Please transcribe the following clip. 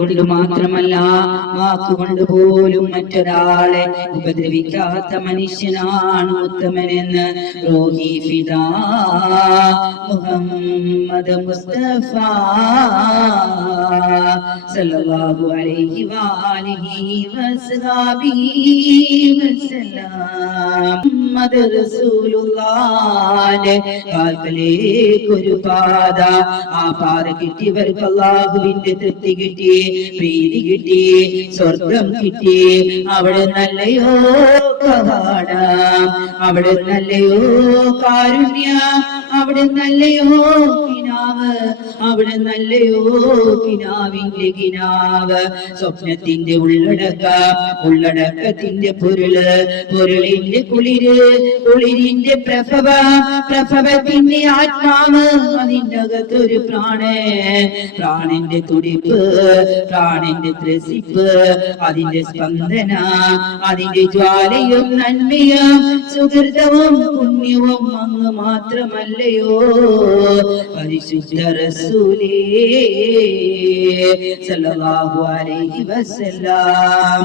കൊണ്ട് മാത്രമല്ല വാക്കുകൊണ്ട് പോലും മറ്റൊരാളെ ഉപദ്രവിക്കാത്ത മനുഷ്യനാണ് ഉത്തമനെന്ന് റൂഹി ഫിദാ മുഹമ്മദ് മുസ്തഫ സല്ലല്ലാഹു അലൈഹി വആലിഹി വസല്ലം മുഹമ്മദ് റസൂലുള്ളാഹിന്റെ കാൽക്കലേക്ക് ഒരു പാത, ആ പാത കിട്ടിയവർക്ക് അല്ലാഹുവിന്റെ തൃപ്തി കിട്ടി, പ്രീതി കിട്ടി, സ്വർഗം കിട്ടി. അവിടെ നല്ലയോ കവാടം, അവിടെ നല്ലയോ കാരുണ്യം, അവിടെ നല്ലയോ കിനാവ്, അവിടെ നല്ലയോ കിനാവിന്റെ കിനാവ്. സ്വപ്നത്തിന്റെ ഉള്ളടക്കത്തിന്റെ പൊരുള്, പൊരുളിന്റെ കുളിര്, കുളിരിന്റെ പ്രഭവത്തിന്റെ ആത്മാവ്, അതിൻ്റെ അകത്തൊരു പ്രാണന്റെ തുടിപ്പ്, പ്രാണന്റെ ത്രസിപ്പ്, അതിന്റെ സ്പന്ദന, അതിന്റെ ജ്വാലയും നന്മയും സുഹൃതവും പുണ്യവും അങ്ങ് മാത്രമല്ലയോ പരിശുദ്ധ റസൂലേ സല്ലല്ലാഹു അലൈഹി വസല്ലം.